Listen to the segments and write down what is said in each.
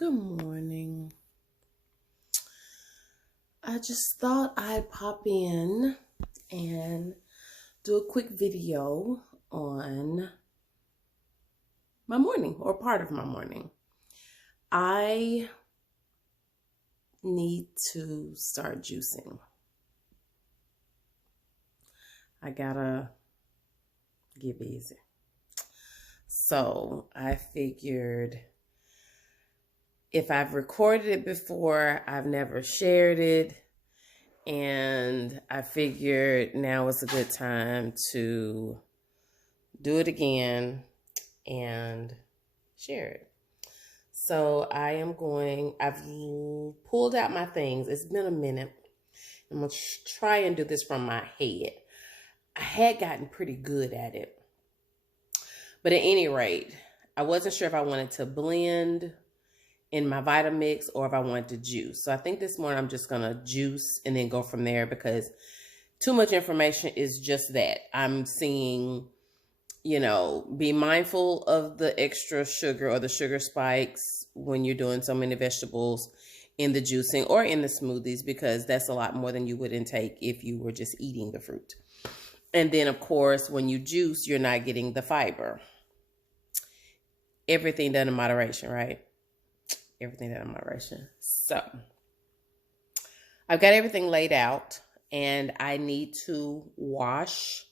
Good morning. I just thought I'd pop in and do a quick video on my morning or part of my morning. I need to start juicing. I gotta get busy. So I figured if I've recorded it before, I've never shared it. And I figured now is a good time to do it again and share it. So I've pulled out my things. It's been a minute. I'm going to try and do this from my head. I had gotten pretty good at it. But at any rate, I wasn't sure if I wanted to blend in my Vitamix or if I wanted to juice. So I think this morning I'm just going to juice and then go from there because too much information is just that. I'm seeing, be mindful of the extra sugar or the sugar spikes when you're doing so many vegetables in the juicing or in the smoothies, because that's a lot more than you would intake if you were just eating the fruit. And then, of course, when you juice, you're not getting the fiber. Everything done in moderation, right? Everything done in moderation. So I've got everything laid out and I need to wash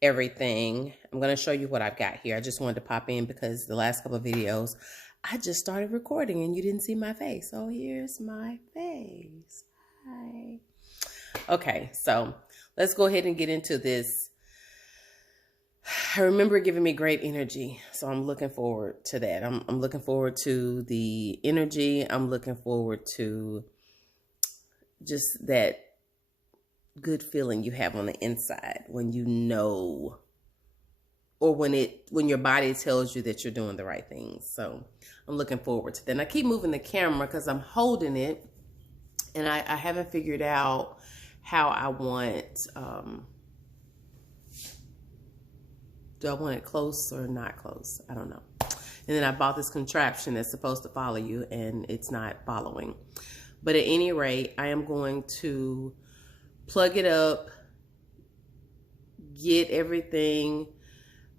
everything. I'm going to show you what I've got here. I just wanted to pop in because the last couple of videos I just started recording and you didn't see my face. So here's my face. Hi. Okay, so let's go ahead and get into this. I remember it giving me great energy, so I'm looking forward to that. I'm looking forward to the energy. I'm looking forward to just that good feeling you have on the inside when you know, or when your body tells you that you're doing the right things. So I'm looking forward to that. And I keep moving the camera because I'm holding it, and I haven't figured out how I want. Do I want it close or not close? I don't know. And then I bought this contraption that's supposed to follow you, and it's not following. But at any rate, I am going to plug it up, get everything.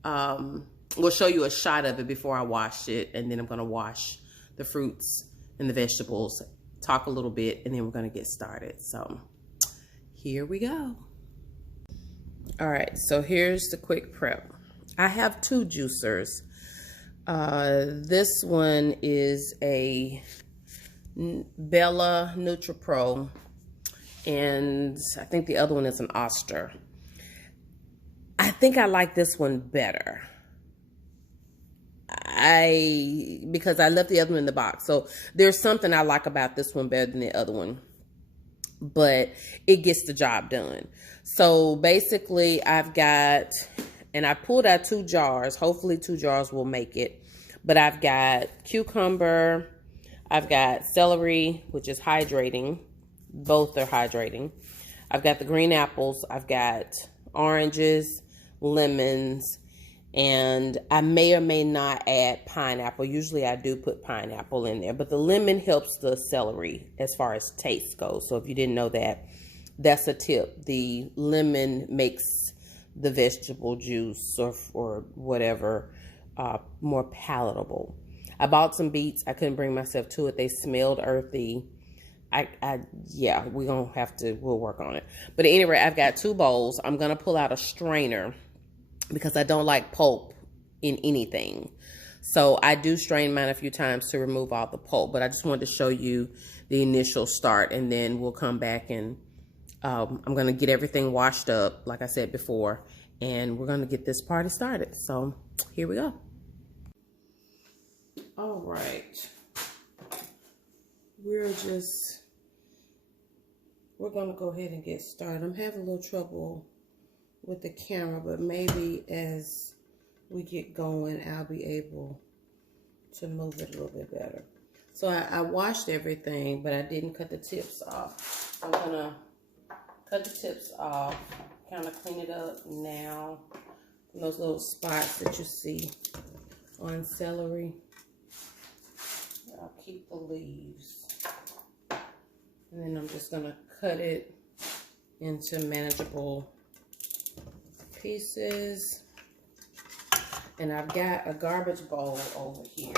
We'll show you a shot of it before I wash it, and then I'm going to wash the fruits and the vegetables, talk a little bit, and then we're going to get started. So here we go. All right, so here's the quick prep. I have two juicers. This one is a Bella NutriPro, and I think the other one is an Oster. I think I like this one better. Because I left the other one in the box. So there's something I like about this one better than the other one, but it gets the job done. So basically I've got, and I pulled out 2 jars. Hopefully 2 jars will make it. But I've got cucumber. I've got celery, which is hydrating. Both are hydrating. I've got the green apples. I've got oranges, lemons, and I may or may not add pineapple. Usually I do put pineapple in there, but the lemon helps the celery as far as taste goes. So if you didn't know that, that's a tip. The lemon makes the vegetable juice or whatever more palatable. I bought some beets. I couldn't bring myself to it. They smelled earthy. Yeah, we'll work on it. But anyway, I've got 2 bowls. I'm going to pull out a strainer because I don't like pulp in anything. So I do strain mine a few times to remove all the pulp, but I just wanted to show you the initial start, and then we'll come back and I'm going to get everything washed up, like I said before, and we're going to get this party started. So here we go. All right. We're going to go ahead and get started. I'm having a little trouble with the camera, but maybe as we get going, I'll be able to move it a little bit better. So I washed everything, but I didn't cut the tips off. I'm going to cut the tips off, kind of clean it up now. Those little spots that you see on celery. I'll keep the leaves. And then I'm just gonna cut it into manageable pieces. And I've got a garbage bowl over here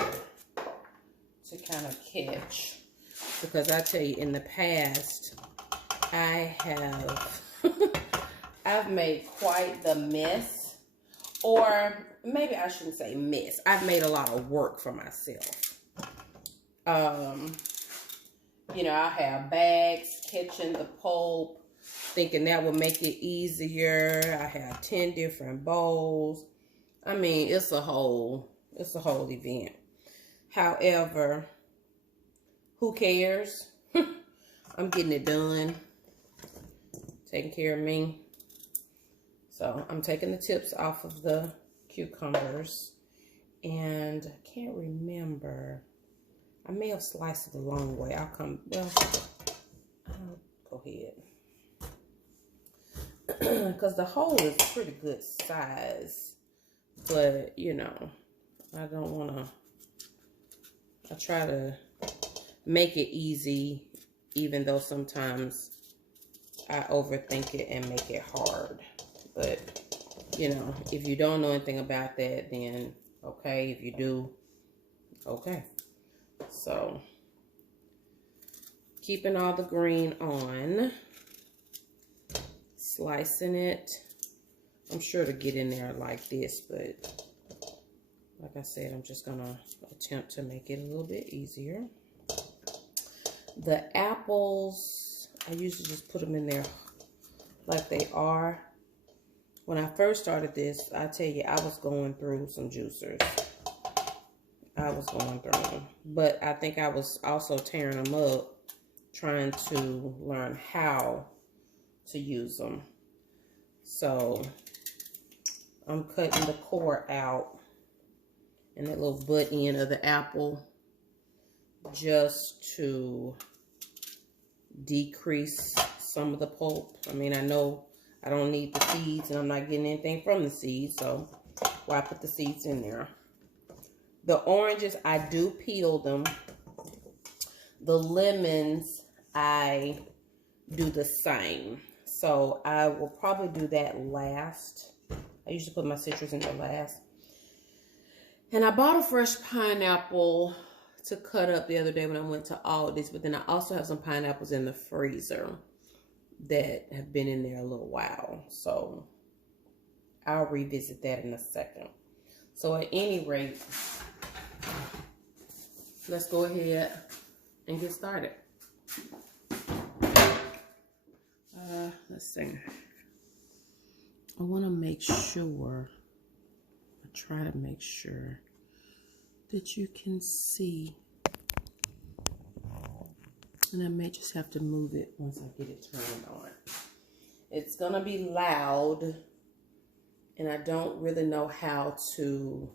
to kind of catch, because I tell you, in the past, I have, I've made quite the mess, or maybe I shouldn't say mess. I've made a lot of work for myself. You know, I have bags catching the pulp, thinking that would make it easier. I have 10 different bowls. I mean, it's a whole event. However, who cares? I'm getting it done. Taking care of me. So I'm taking the tips off of the cucumbers. And I can't remember. I may have sliced it the long way. I'll go ahead. Because the hole is pretty good size. But, you know, I don't want to. I try to make it easy, even though sometimes I overthink it and make it hard. But, you know, if you don't know anything about that, then okay. If you do, okay. So, keeping all the green on, slicing it. I'm sure to get in there like this, but like I said, I'm just gonna attempt to make it a little bit easier. The apples, I usually just put them in there like they are. When I first started this, I tell you, I was going through some juicers. I was going through them. But I think I was also tearing them up, trying to learn how to use them. So I'm cutting the core out and that little butt end of the apple just to decrease some of the pulp. I mean, I know I don't need the seeds and I'm not getting anything from the seeds, so why put the seeds in there? The oranges, I do peel them. The lemons, I do the same. So I will probably do that last. I usually put my citrus in there last. And I bought a fresh pineapple to cut up the other day when I went to Aldi's, but then I also have some pineapples in the freezer that have been in there a little while. So I'll revisit that in a second. So at any rate, let's go ahead and get started. Let's see. I want to make sure, I try to make sure that you can see. And I may just have to move it once I get it turned on. It's going to be loud, and I don't really know how to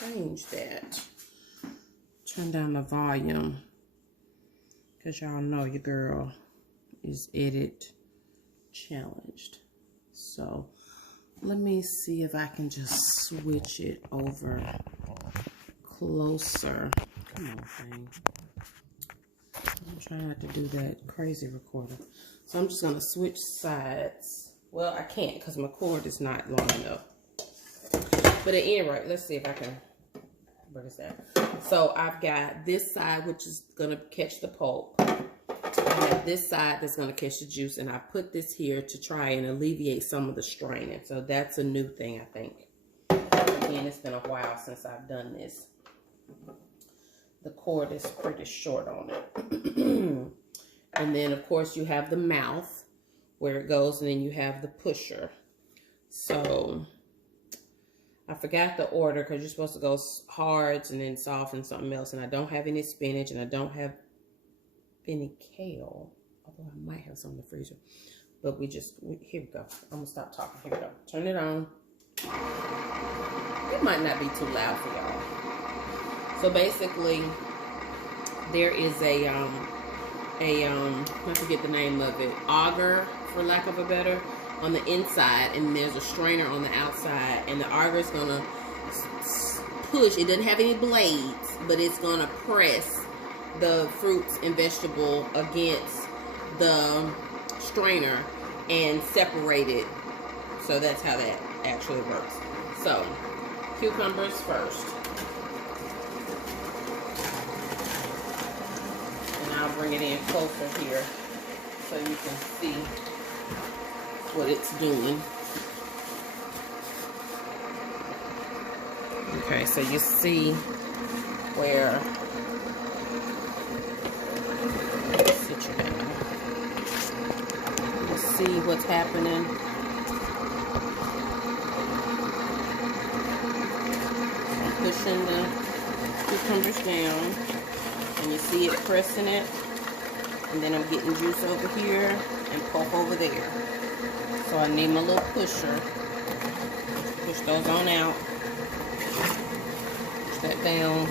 change that. Turn down the volume, because y'all know your girl is edit challenged. So let me see if I can just switch it over closer. Come on, thing. I'm trying not to do that crazy recording. So I'm just going to switch sides. Well, I can't because my cord is not long enough. But at any rate, let's see if I can bring this down. So I've got this side, which is going to catch the pulp. I have this side that's going to catch the juice. And I put this here to try and alleviate some of the straining. So that's a new thing, I think. Again, it's been a while since I've done this. The cord is pretty short on it. And then, of course, you have the mouth where it goes, and then you have the pusher. So I forgot the order because you're supposed to go hard and then soft and something else. And I don't have any spinach, and I don't have any kale, although I might have some in the freezer. But here we go. I'm going to stop talking. Here we go. Turn it on. It might not be too loud for y'all. So basically, there is I forget the name of it, auger, for lack of a better, on the inside, and there's a strainer on the outside, and the auger is gonna push. It doesn't have any blades, but it's gonna press the fruits and vegetable against the strainer and separate it. So that's how that actually works. So cucumbers first. And I'll bring it in closer here so you can see what it's doing. Okay, so you see where, sit you down. You see what's happening. I'm pushing the cucumbers down, and you see it pressing it, and then I'm getting juice over here and pulp over there. So I need my little pusher. Push those on out. Push that down.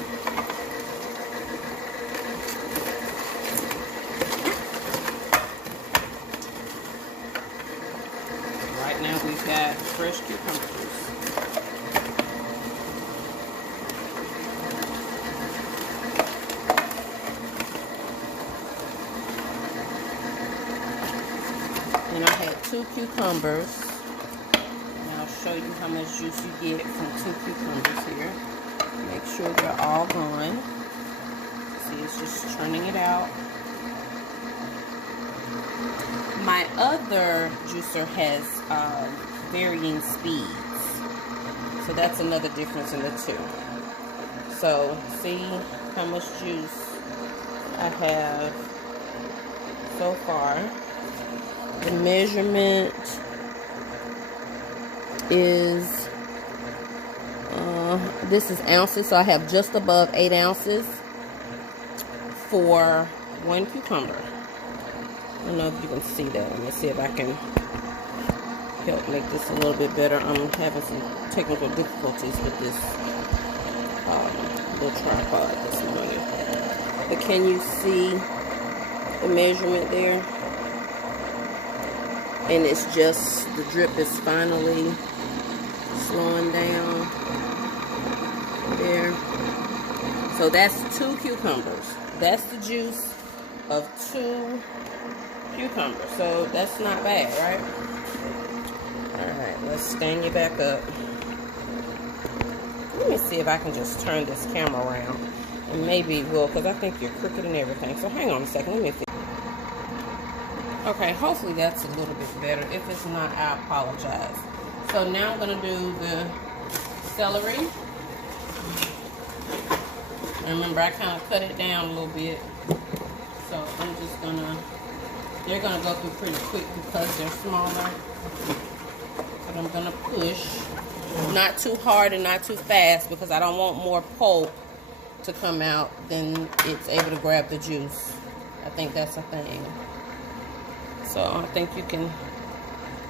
Right now we've got fresh cucumbers. And I had 2 cucumbers. And I'll show you how much juice you get from 2 cucumbers here. Make sure they're all gone. See, it's just churning it out. My other juicer has varying speeds. So that's another difference in the two. So see how much juice I have so far. The measurement is, this is ounces, so I have just above 8 ounces for 1 cucumber. I don't know if you can see that. Let me see if I can help make this a little bit better. I'm having some technical difficulties with this little tripod this morning. But can you see the measurement there? And it's just, the drip is finally slowing down there. So that's 2 cucumbers. That's the juice of 2 cucumbers. So that's not bad, right? Alright, let's stand you back up. Let me see if I can just turn this camera around. And maybe we'll, because I think you're crooked and everything. So hang on a second, let me see. Okay, hopefully that's a little bit better. If it's not, I apologize. So now I'm going to do the celery. Remember, I kind of cut it down a little bit. So I'm just going to, they're going to go through pretty quick because they're smaller. But I'm going to push. Not too hard and not too fast because I don't want more pulp to come out than it's able to grab the juice. I think that's a thing. So I think you can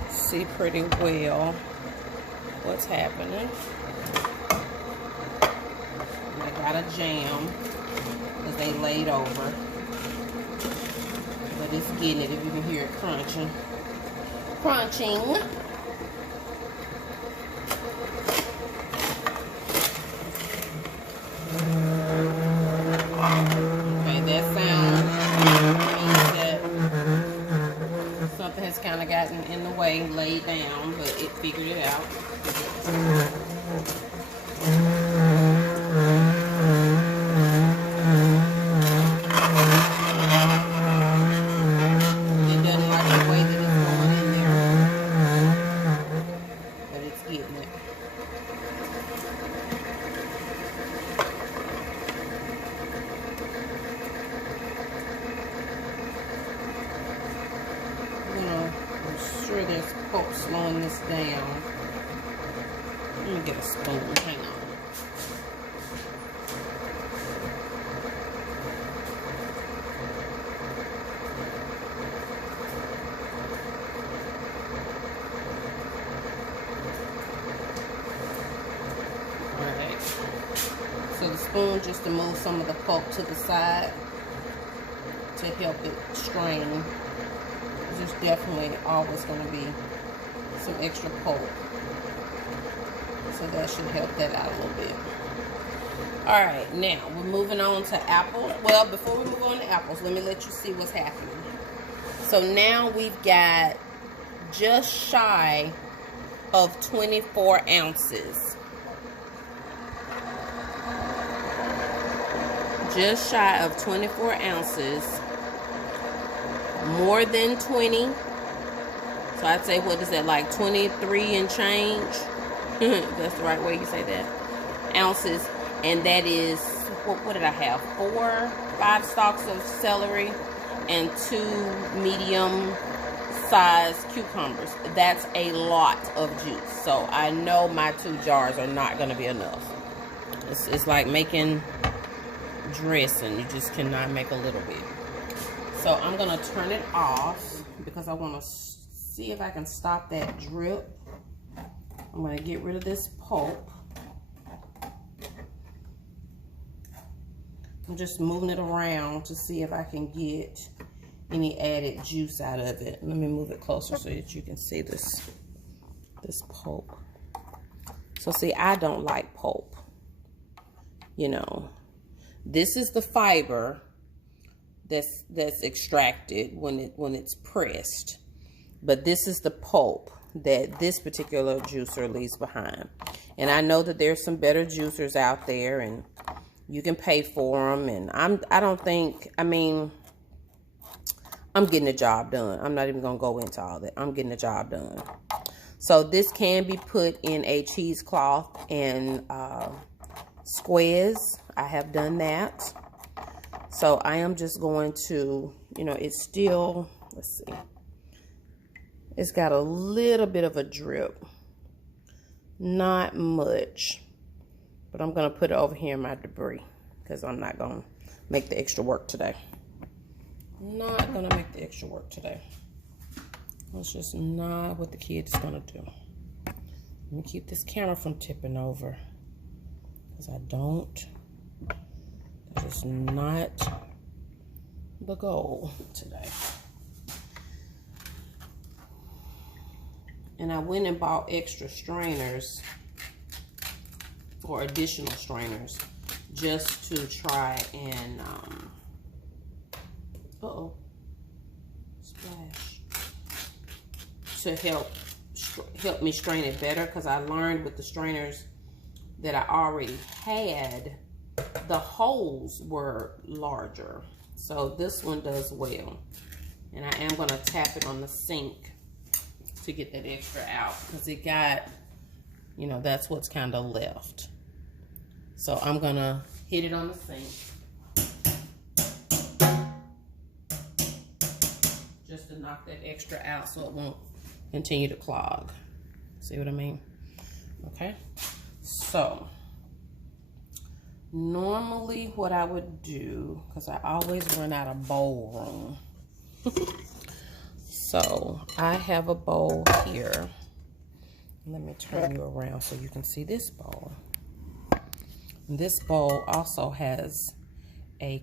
see pretty well what's happening. And I got a jam because they laid over. But it's getting it, if you can hear it crunching. Crunching. Okay, that sound means that something has kind of gotten in the way, laid down, but it figured it out. It doesn't like the way that it's going in there, but it's getting it. I'm sure there's pulp slowing this down. Let me get a spoon. Hang on. Alright. So the spoon just to move some of the pulp to the side to help it strain. There's definitely always going to be some extra pulp. So that should help that out a little bit. All right, now we're moving on to apples. Well, before we move on to apples, let me let you see what's happening. So now we've got just shy of 24 ounces. Just shy of 24 ounces. More than 20. So I'd say, what is that, like 23 and change? That's the right way you say that. Ounces. And that is, what did I have? 5 stalks of celery and 2 medium-sized cucumbers. That's a lot of juice. So I know my 2 jars are not going to be enough. It's like making dressing. You just cannot make a little bit. So I'm going to turn it off because I want to see if I can stop that drip. I'm going to get rid of this pulp. I'm just moving it around to see if I can get any added juice out of it. Let me move it closer so that you can see this pulp. So see, I don't like pulp. You know, this is the fiber that's extracted when it's pressed. But this is the pulp that this particular juicer leaves behind. And I know that there's some better juicers out there, and you can pay for them, and I'm getting the job done. I'm not even gonna go into all that. I'm getting the job done. So this can be put in a cheesecloth and squares. I have done that. So I am just going to, you know, it's still, let's see. It's got a little bit of a drip. Not much. But I'm going to put it over here in my debris because I'm not going to make the extra work today. Not going to make the extra work today. That's just not what the kid's going to do. Let me keep this camera from tipping over because that is not the goal today. And I went and bought extra strainers or additional strainers just to try and splash, to help me strain it better, because I learned with the strainers that I already had, the holes were larger. So this one does well, and I am going to tap it on the sink to get that extra out, because it got, you know, that's what's kind of left. So I'm gonna hit it on the sink just to knock that extra out so it won't continue to clog. See what I mean? Okay. So normally what I would do, because I always run out of bowl room. So I have a bowl here. Let me turn you around so you can see this bowl. This bowl also has a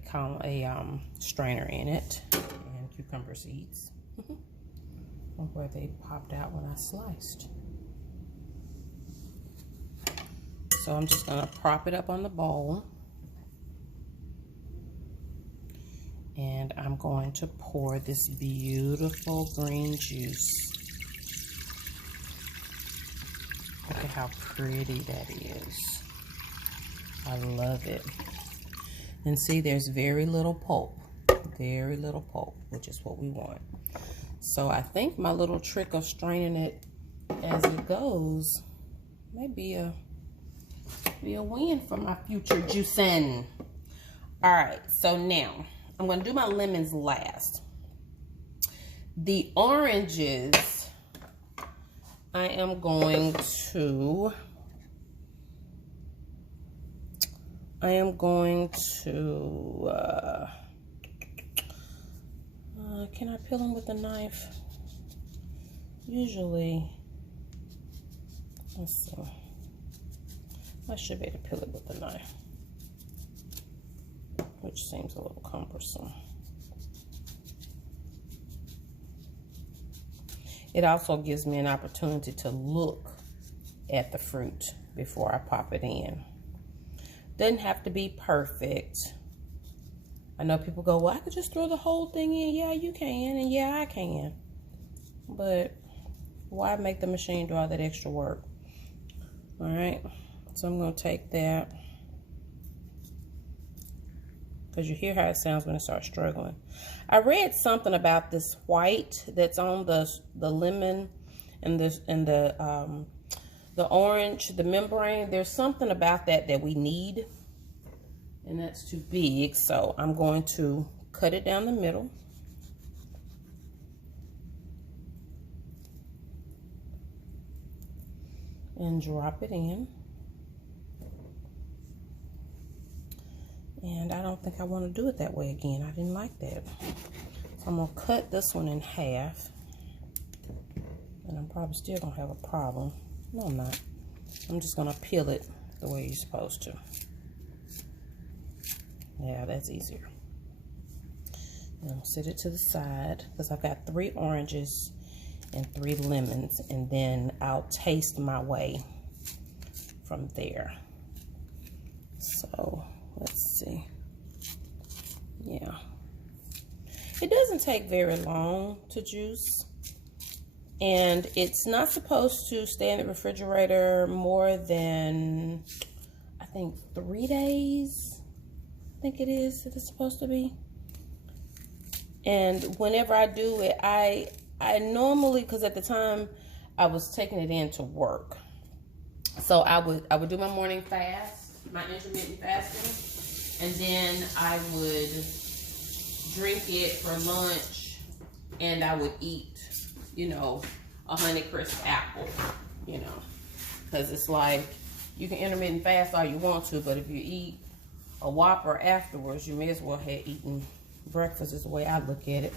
strainer in it and cucumber seeds where they popped out when I sliced. So I'm just going to prop it up on the bowl, and I'm going to pour this beautiful green juice. Look at how pretty that is. I love it. And see, there's very little pulp, which is what we want. So I think my little trick of straining it as it goes may be a win for my future juicing. All right, so now I'm going to do my lemons last. The oranges, I am going to can I peel them with a knife? Usually, let's see. I should be able to peel it with a knife, which seems a little cumbersome. It also gives me an opportunity to look at the fruit before I pop it in. Doesn't have to be perfect. I know people go, well, I could just throw the whole thing in. Yeah, you can, and yeah, I can. But why make the machine do all that extra work? All right, so I'm going to take that, because you hear how it sounds when it starts struggling. I read something about this white that's on the lemon and the orange, the membrane. There's something about that we need, and that's too big. So I'm going to cut it down the middle. And drop it in. And I don't think I want to do it that way again. I didn't like that. So I'm going to cut this one in half. And I'm probably still going to have a problem. No, I'm not. I'm just going to peel it the way you're supposed to. Yeah, that's easier. And I'll set it to the side, because I've got 3 oranges and 3 lemons, and then I'll taste my way from there. So let's see. Yeah, it doesn't take very long to juice, and it's not supposed to stay in the refrigerator more than, I think, 3 days. I think it is that it's supposed to be. And whenever I do it, I normally, because at the time I was taking it in to work, so I would do my morning fast, my intermittent fasting, and then I would drink it for lunch, and I would eat, you know, a Honeycrisp apple, you know, because it's like, you can intermittent fast all you want to, but if you eat a Whopper afterwards, you may as well have eaten breakfast, is the way I look at it.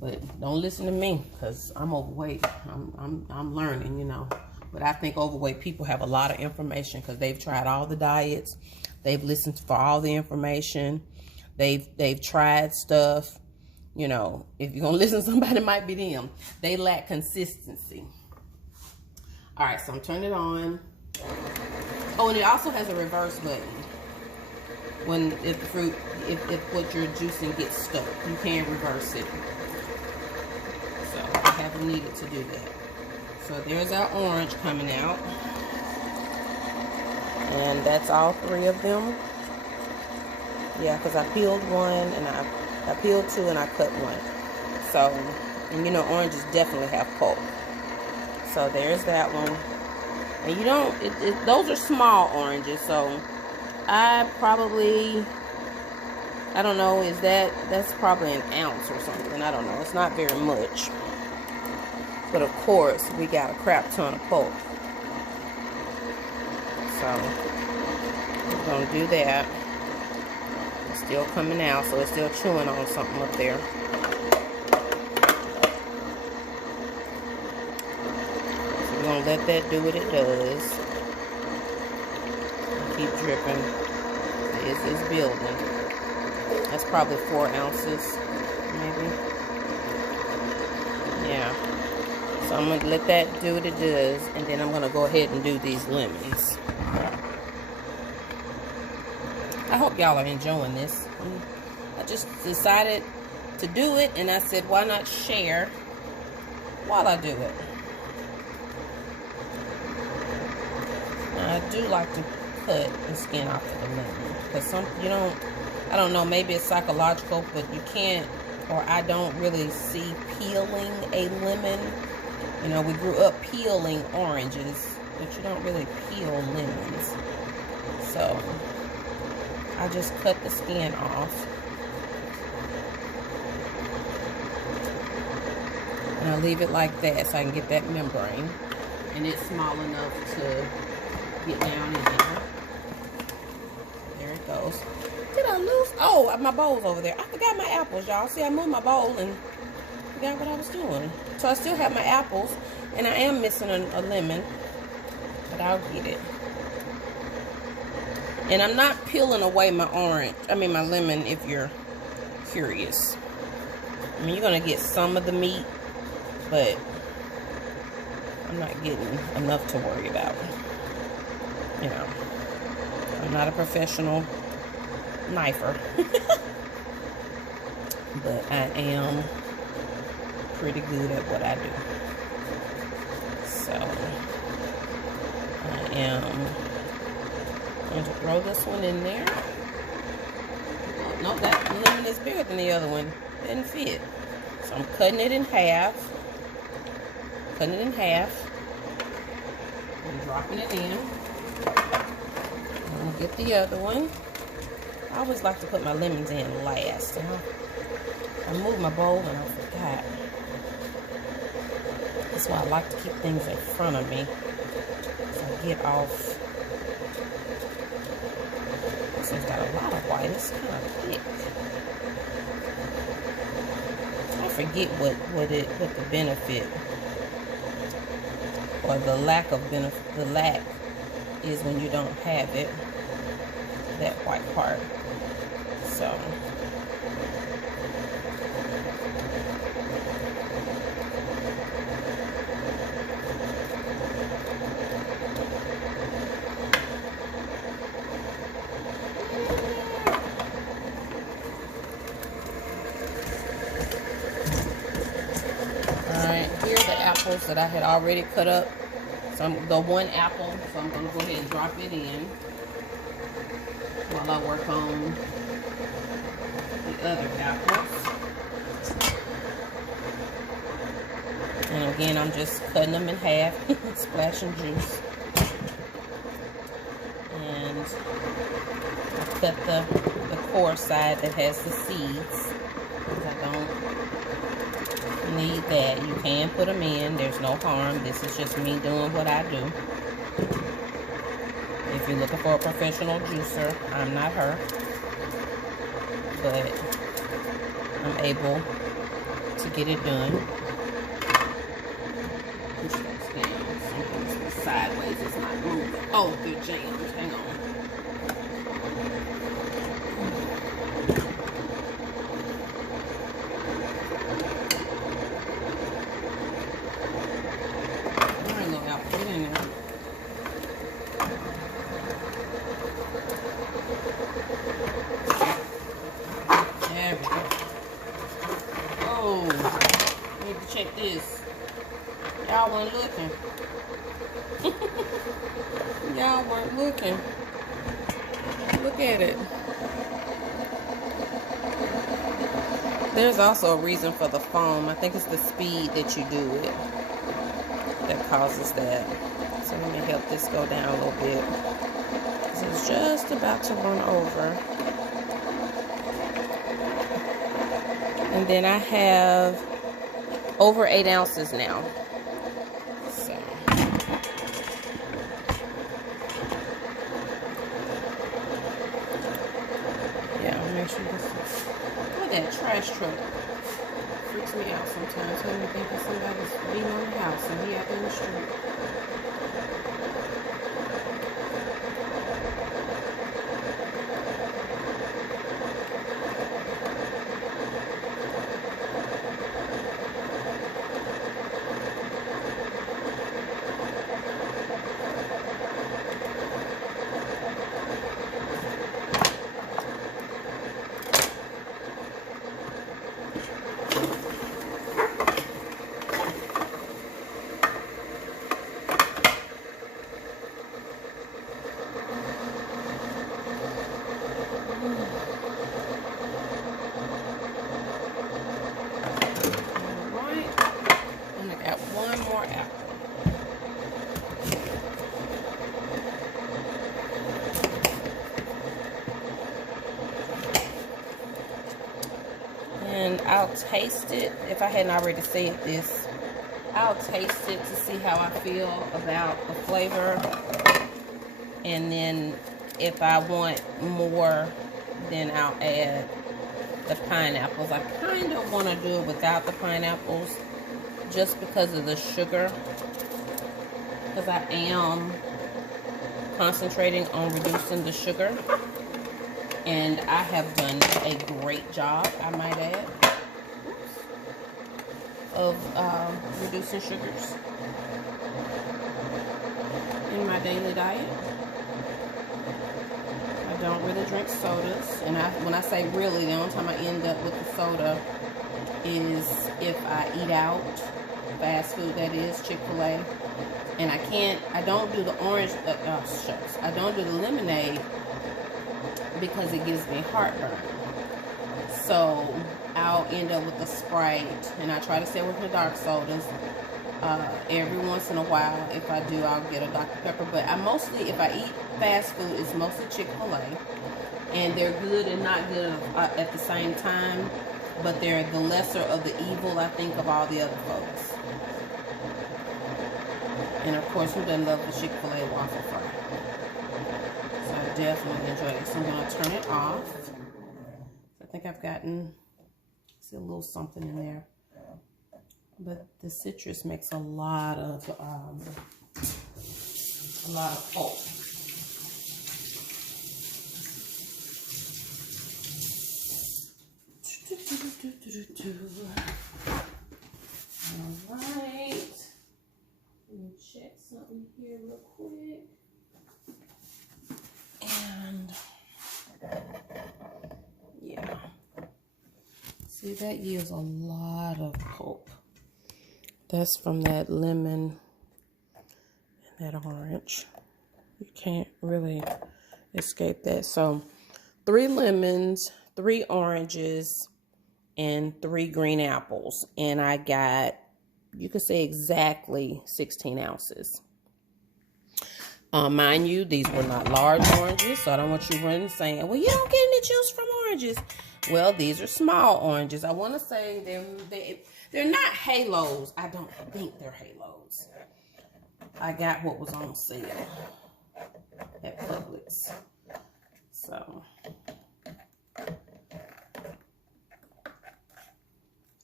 But don't listen to me, because I'm overweight. I'm learning, you know. But I think overweight people have a lot of information, because they've tried all the diets. They've listened for all the information. They've tried stuff. You know, if you're going to listen to somebody, it might be them. They lack consistency. All right, so I'm turning it on. Oh, and it also has a reverse button. If what you're juicing gets stuck, you can reverse it. So I haven't needed to do that. So there's our orange coming out. And that's all 3 of them. Yeah, because I peeled one, and I peeled 2, and I cut 1. So, and you know, oranges definitely have pulp. So there's that one. And you don't, those are small oranges, so I don't know, that's probably an ounce or something. I don't know. It's not very much. But of course, we got a crap ton of pulp. So, we're going to do that. It's still coming out, so it's still chewing on something up there. So we're going to let that do what it does. Keep dripping. It's building. That's probably 4 ounces, maybe. Yeah. So I'm going to let that do what it does, and then I'm going to go ahead and do these lemons. I hope y'all are enjoying this. I just decided to do it, and I said, why not share while I do it? Now, I do like to cut the skin off of the lemon, because I don't know, maybe it's psychological, but you can't, or I don't really see peeling a lemon. You know, we grew up peeling oranges, but you don't really peel lemons. So I just cut the skin off. And I leave it like that so I can get that membrane. And it's small enough to get down in there. There it goes. Did I lose? Oh, my bowl's over there. I forgot my apples, y'all. See, I moved my bowl and forgot what I was doing. So I still have my apples, and I am missing a lemon, but I'll get it. And I'm not peeling away my my lemon, if you're curious. I mean, you're gonna get some of the meat, but I'm not getting enough to worry about. You know, I'm not a professional knifer, but I am pretty good at what I do. So I am going to throw this one in there. No, that lemon is bigger than the other one. It didn't fit. So I'm cutting it in half. Cutting it in half. And dropping it in. I'm going to get the other one. I always like to put my lemons in last. I moved my bowl and I forgot. That's why I like to keep things in front of me. So I get off. This one's got a lot of white. It's kind of thick. I forget what the benefit or the lack of benefit, the lack is when you don't have it, that white part. So apples that I had already cut up. So the one apple, so I'm going to go ahead and drop it in while I work on the other apples. And again, I'm just cutting them in half, splashing juice. And I cut the core side that has the seeds, because I don't need that. You can put them in. There's no harm. This is just me doing what I do. If you're looking for a professional juicer, I'm not her, but I'm able to get it done. Push this down. Something's sideways. It's not moving. Oh, good jams. Hang on. Check this. Y'all weren't looking. Y'all weren't looking. Look at it. There's also a reason for the foam. I think it's the speed that you do it that causes that. So let me help this go down a little bit. So it's just about to run over. And then I have over 8 ounces now. So yeah, make sure this is. Look at that trash truck. Freaks me out sometimes. When you think that somebody's beating on the house and he out there in the street. And I'll taste it. If I hadn't already said this, I'll taste it to see how I feel about the flavor. And then if I want more, then I'll add the pineapples. I kind of want to do it without the pineapples just because of the sugar. Because I am concentrating on reducing the sugar. And I have done a great job, I might add, of reducing sugars in my daily diet. don't really drink sodas. And when I say really, the only time I end up with the soda is if I eat out, fast food that is, Chick-fil-A. And I don't do the orange, shucks. I don't do the lemonade because it gives me heartburn. So I'll end up with a Sprite, and I try to stay away from the dark sodas. Every once in a while, if I do, I'll get a Dr. Pepper. But if I eat fast food, it's mostly Chick-fil-A. And they're good and not good at the same time. But they're the lesser of the evil, I think, of all the other folks. And of course, who doesn't love the Chick-fil-A waffle fry? So I definitely enjoy it. So I'm going to turn it off. I think I've gotten, see a little something in there. But the citrus makes a lot of pulp. All right. Let me check something here real quick. And yeah. See, that yields a lot of pulp. That's from that lemon and that orange. You can't really escape that. So 3 lemons, 3 oranges, and 3 green apples. And I got, you could say exactly 16 ounces. Mind you, these were not large oranges, so I don't want you running saying, well, you don't get any juice from oranges. Well, these are small oranges. I want to say they're not halos. I don't think they're halos. I got what was on sale at Publix. So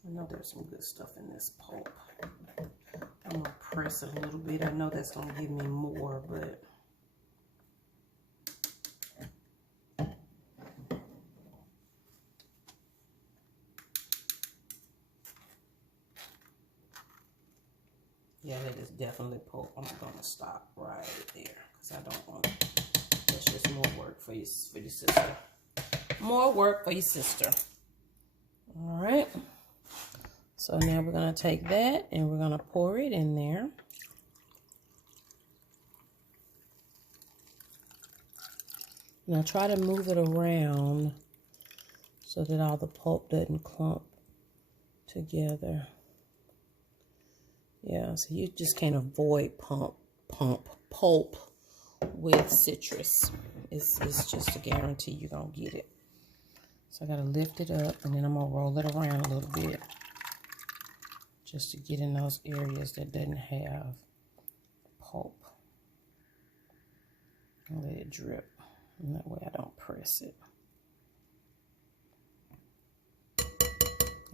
I know there's some good stuff in this pulp. I'm gonna press it a little bit. I know that's gonna give me more, but yeah, that is definitely pulp. I'm gonna stop right there because I don't want. That's just more work for your sister. More work for your sister. All right. So now we're going to take that and we're going to pour it in there. Now try to move it around so that all the pulp doesn't clump together. Yeah, so you just can't avoid pulp with citrus. It's just a guarantee you're going to get it. So I got to lift it up and then I'm going to roll it around a little bit. Just to get in those areas that doesn't have pulp. And let it drip. And that way I don't press it.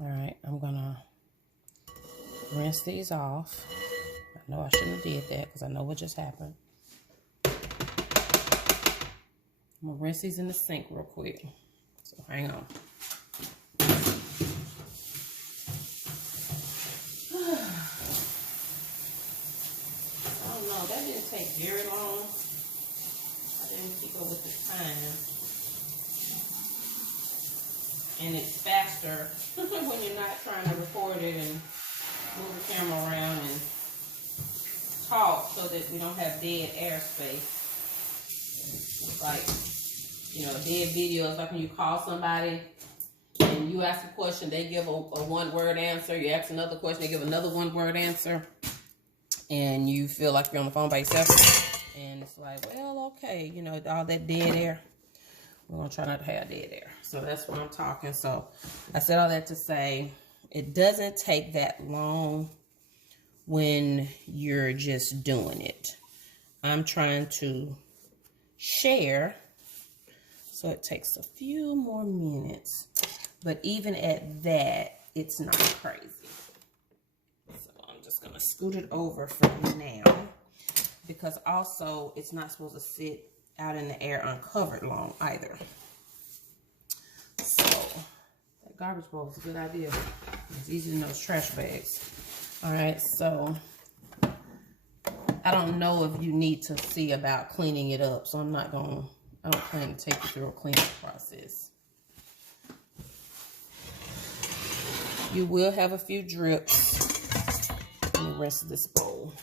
Alright, I'm gonna rinse these off. I know I shouldn't have did that because I know what just happened. I'm gonna rinse these in the sink real quick. So hang on. That didn't take very long. I didn't keep up with the time. And it's faster when you're not trying to record it and move the camera around and talk so that we don't have dead airspace. It's like, you know, dead video is like when you call somebody and you ask a question, they give a one-word answer. You ask another question, they give another one-word answer. And you feel like you're on the phone by yourself. And it's like, well, okay, you know, all that dead air. We're going to try not to have dead air. So that's what I'm talking. So I said all that to say it doesn't take that long when you're just doing it. I'm trying to share. So it takes a few more minutes. But even at that, it's not crazy. Just gonna scoot it over for now because also it's not supposed to sit out in the air uncovered long either. So that garbage bowl is a good idea. It's easy in those trash bags. All right, so I don't know if you need to see about cleaning it up, so I'm not gonna I don't plan to take you through a cleaning process. You will have a few drips in the rest of this bowl.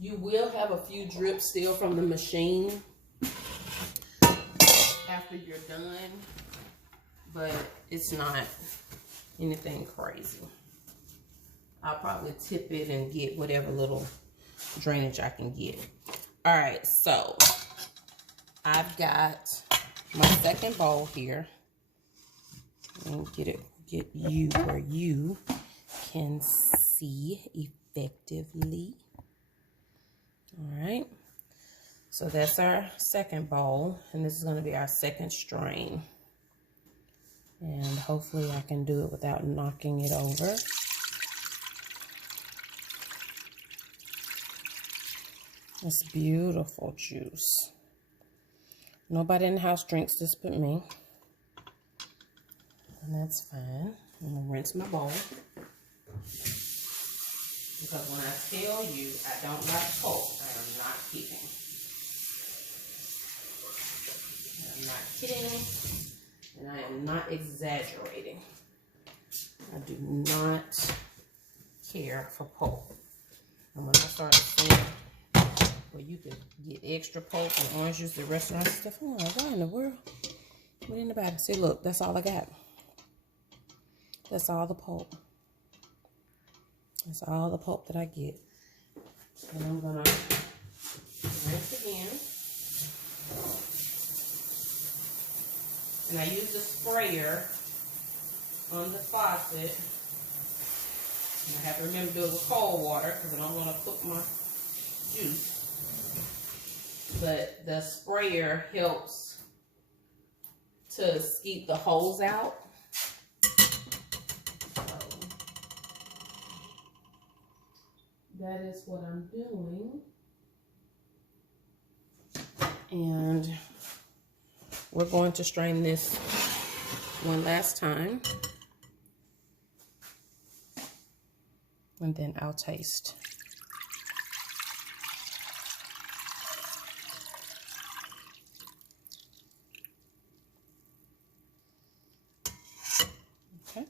You will have a few drips still from the machine after you're done, but it's not anything crazy. I'll probably tip it and get whatever little drainage I can get. All right, so I've got my second bowl here. And get you where you can see effectively. All right, so that's our second bowl, and this is going to be our second strain. And hopefully I can do it without knocking it over. It's beautiful juice. Nobody in the house drinks this but me. And that's fine. I'm going to rinse my bowl. Because when I tell you I don't like pulp, I am not kidding. I'm not kidding. And I am not exaggerating. I do not care for pulp. And when I started seeing where you could get extra pulp and orange juice, the restaurant stuff, I'm like, why in the world? What in the bag? See, look, that's all I got. That's all the pulp. That's all the pulp that I get. And I'm gonna rinse again. And I use the sprayer on the faucet. And I have to remember to do it with cold water because I don't want to cook my juice. But the sprayer helps to keep the holes out. That is what I'm doing. And we're going to strain this one last time. And then I'll taste. Okay.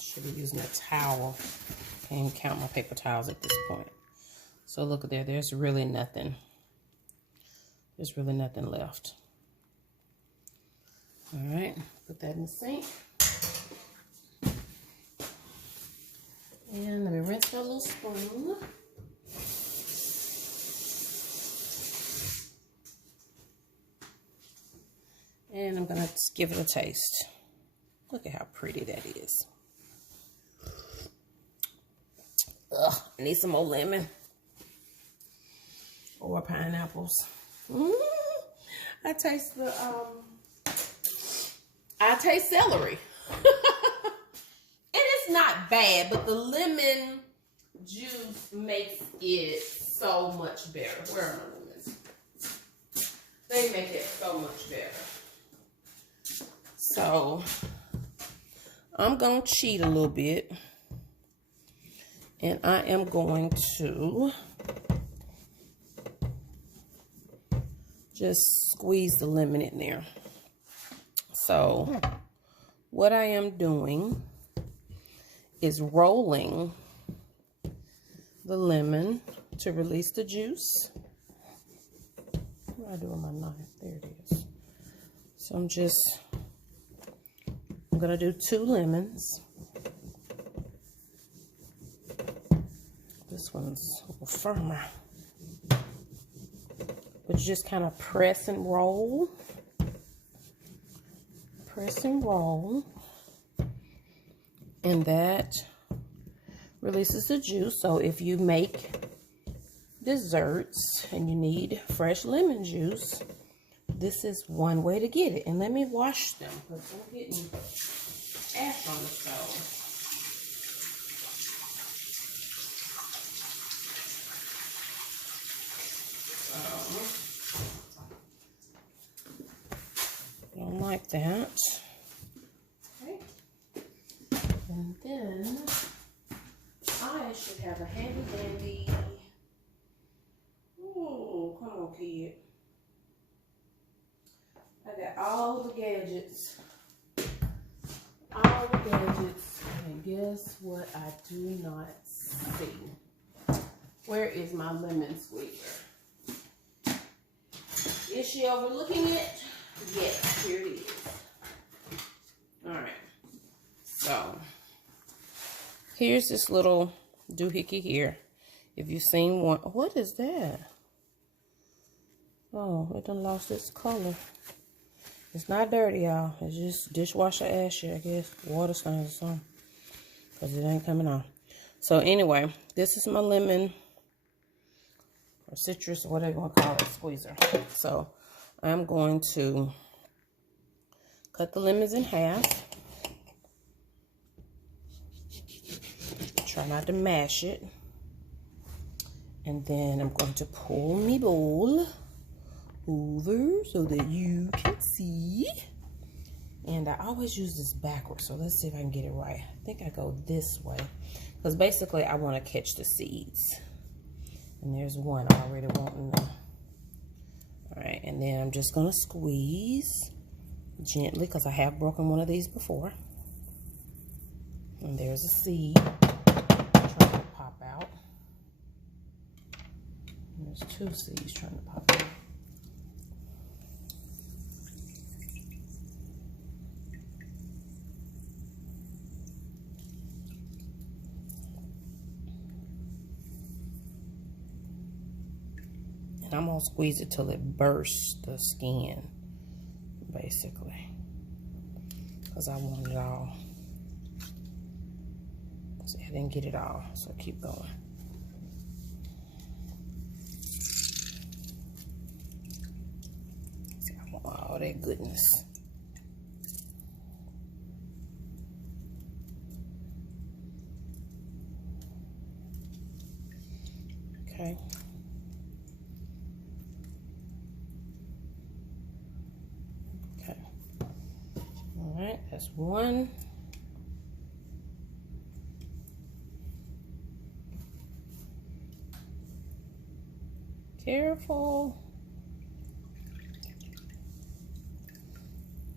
Should be using a towel. Can't even count my paper towels at this point. So look at there, there's really nothing. There's really nothing left. All right, put that in the sink. And let me rinse my little spoon. And I'm gonna just give it a taste. Look at how pretty that is. Ugh, I need some more lemon. Or pineapples. I taste the, I taste celery. And it's not bad, but the lemon juice makes it so much better. Where are my lemons? They make it so much better. So, I'm going to cheat a little bit. And I am going to just squeeze the lemon in there. So what I am doing is rolling the lemon to release the juice. What do I do with my knife? There it is. So I'm gonna do 2 lemons. This one's a little firmer. But you just kind of press and roll. Press and roll. And that releases the juice. So if you make desserts and you need fresh lemon juice, this is one way to get it. And let me wash them because I'm getting ash on the stove. I don't like that. Okay. And then I should have a handy dandy. Oh, come on, kid. I got all the gadgets. All the gadgets. And guess what I do not see? Where is my lemon squeezer? Is she overlooking it? Yes, here it is. Alright. So, here's this little doohickey here. If you've seen one. What is that? Oh, it done lost its color. It's not dirty, y'all. It's just dishwasher ash, I guess. Water stains or something. Because it ain't coming off. So anyway, this is my lemon or citrus or whatever you want to call it, squeezer. So I'm going to cut the lemons in half. Try not to mash it. And then I'm going to pull my bowl over so that you can see. And I always use this backwards, so let's see if I can get it right. I think I go this way because basically I want to catch the seeds. And there's one I already wanting to. All right, and then I'm just gonna squeeze gently because I have broken one of these before. And there's a seed trying to pop out. And there's two seeds trying to pop out. I'm gonna squeeze it till it bursts the skin, basically, because I want it all. See, I didn't get it all, so keep going. See, I want all that goodness. Okay. Alright, that's one. Careful.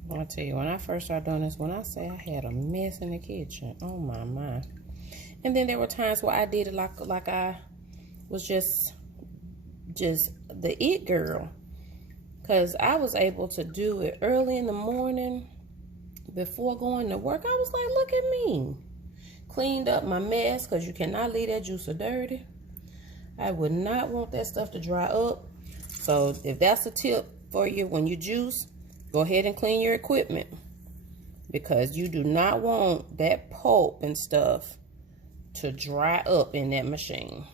I'll tell you, when I first started doing this, when I say I had a mess in the kitchen, oh my. And then there were times where I did it like I was just the it girl. Because I was able to do it early in the morning before going to work. I was like, look at me. Cleaned up my mess because you cannot leave that juicer dirty. I would not want that stuff to dry up. So if that's a tip for you when you juice, go ahead and clean your equipment. Because you do not want that pulp and stuff to dry up in that machine.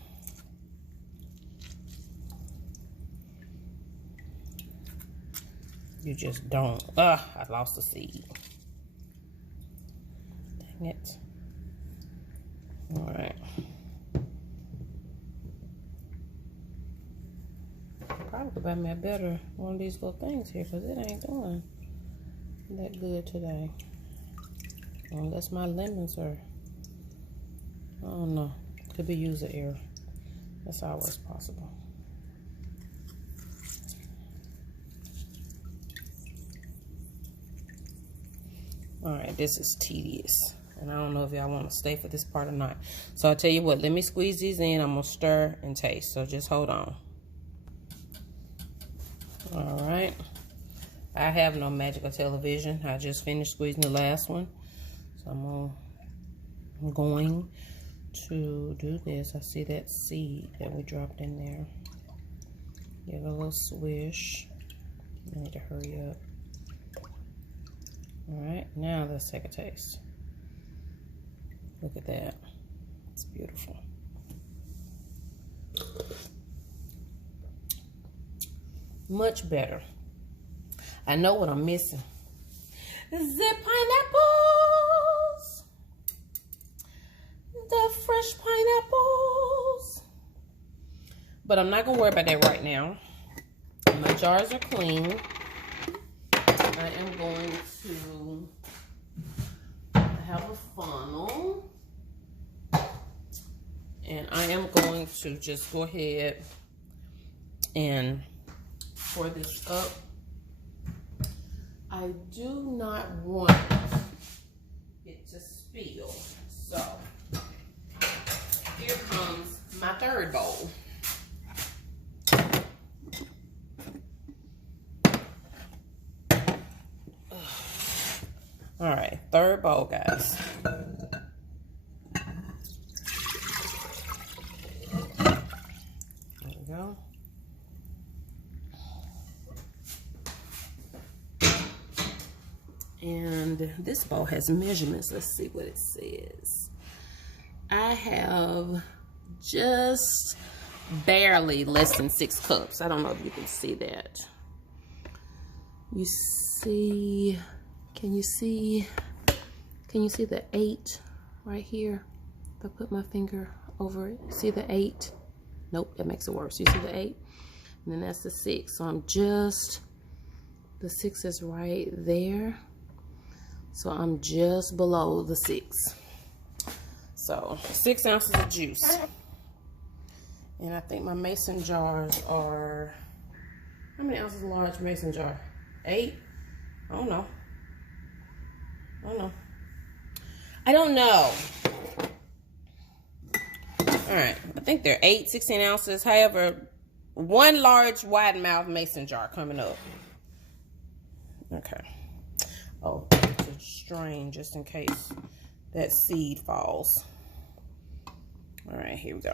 You just don't. I lost the seed. Dang it. All right. Probably could buy me a better one of these little things here because it ain't doing that good today. Unless my lemons are, I don't know, could be user error. That's always possible. All right, this is tedious. And I don't know if y'all want to stay for this part or not. So I'll tell you what, let me squeeze these in. I'm going to stir and taste. So just hold on. All right. I have no magical television. I just finished squeezing the last one. So I'm going to do this. I see that seed that we dropped in there. Give it a little swish. I need to hurry up. All right, now let's take a taste. Look at that. It's beautiful. Much better. I know what I'm missing. The pineapples. The fresh pineapples. But I'm not going to worry about that right now. My jars are clean. I am going to have a funnel. And I am going to just go ahead and pour this up. I do not want it to spill. So here comes my third bowl. All right, third bowl, guys. There we go. And this bowl has measurements. Let's see what it says. I have just barely less than 6 cups. I don't know if you can see that. You see, can you see the 8 right here? If I put my finger over it, see the 8? Nope, that makes it worse. You see the 8? And then that's the 6. So I'm just, the 6 is right there. So I'm just below the 6. So 6 ounces of juice. And I think my mason jars are, how many ounces a large mason jar? 8? I don't know. I don't know. All right, I think they're 8, 16 ounces. However, 1 large wide mouth mason jar coming up. Okay. Oh, to strain just in case that seed falls. All right, here we go.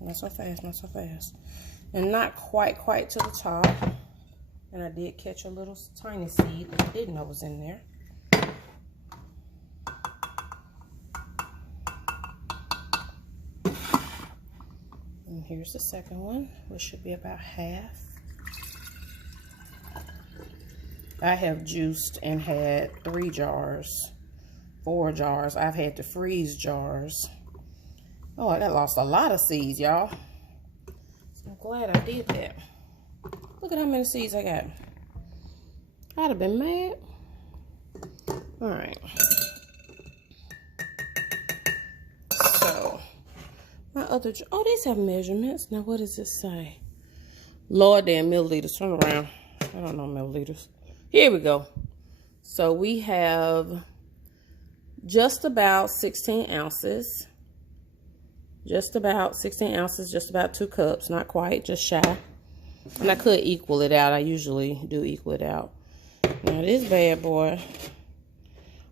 Not so fast, not so fast. And not quite to the top. And I did catch a little tiny seed that I didn't know was in there. And here's the second one, which should be about half. I have juiced and had 3 jars, 4 jars. I've had to freeze jars. Oh, I lost a lot of seeds, y'all. So I'm glad I did that. Look at how many seeds I got. I'd have been mad. All right. So, my other, oh, these have measurements. Now, what does this say? Lord, damn milliliters. Turn around. I don't know milliliters. Here we go. So, we have just about 16 ounces. Just about 16 ounces, just about 2 cups. Not quite, just shy. And I could equal it out. I usually do equal it out. Now, this bad boy.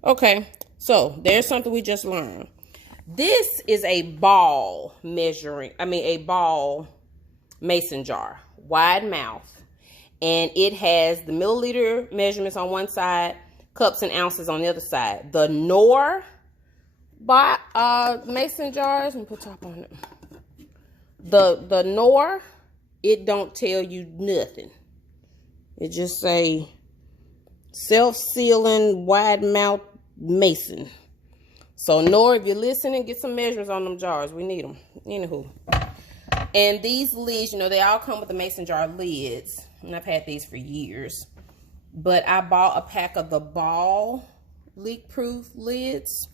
Okay, so there's something we just learned. This is a ball a ball mason jar, wide mouth. And it has the milliliter measurements on one side, cups and ounces on the other side. The Knorr mason jars, let me put top on it. The Knorr, it don't tell you nothing. It just say self-sealing wide mouth mason. So Knorr, if you're listening, get some measurements on them jars. We need them. Anywho. And these lids, you know, they all come with the mason jar lids. And I've had these for years. But I bought a pack of the Ball leak-proof lids.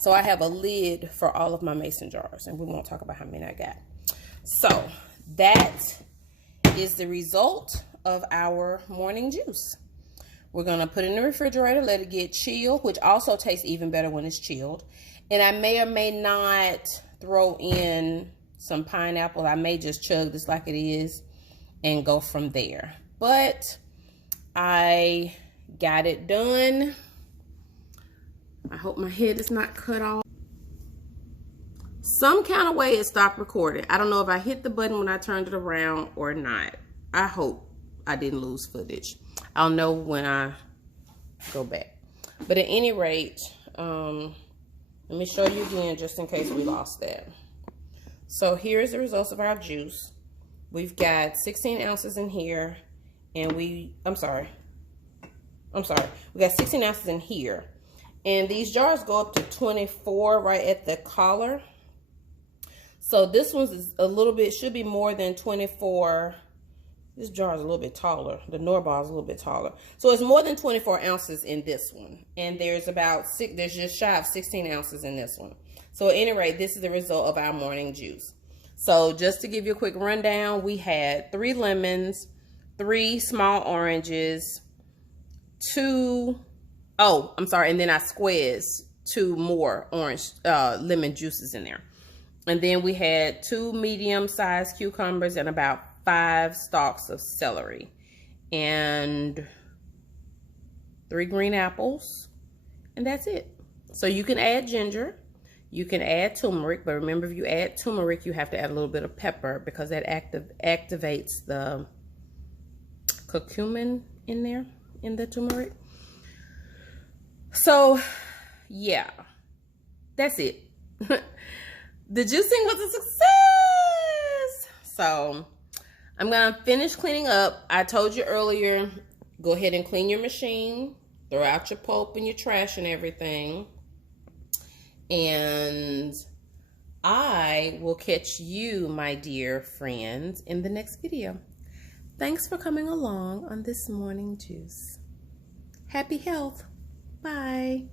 So I have a lid for all of my mason jars. And we won't talk about how many I got. So that is the result of our morning juice. We're going to put it in the refrigerator, let it get chilled, which also tastes even better when it's chilled. And I may or may not throw in some pineapple. I may just chug this like it is and go from there. But I got it done. I hope my head is not cut off. Some kind of way it stopped recording. I don't know if I hit the button when I turned it around or not. I hope I didn't lose footage. I'll know when I go back. But at any rate, let me show you again just in case we lost that. So here's the results of our juice. We've got 16 ounces in here, and we got 16 ounces in here. And these jars go up to 24 right at the collar. So this one's a little bit, should be more than 24. This jar is a little bit taller. The Norrball is a little bit taller. So it's more than 24 ounces in this one. And there's there's just shy of 16 ounces in this one. So at any rate, this is the result of our morning juice. So just to give you a quick rundown, we had 3 lemons, 3 small oranges, 2, oh, I'm sorry, and then I squeezed 2 more lemon juices in there. And then we had 2 medium-sized cucumbers and about 5 stalks of celery and 3 green apples, and that's it. So you can add ginger, you can add turmeric, but remember, if you add turmeric, you have to add a little bit of pepper because that activates the curcumin in there, in the turmeric. So yeah, that's it. The juicing was a success. So I'm gonna finish cleaning up. I told you earlier, go ahead and clean your machine, throw out your pulp and your trash and everything. And I will catch you, my dear friends, in the next video. Thanks for coming along on this morning juice. Happy health. Bye.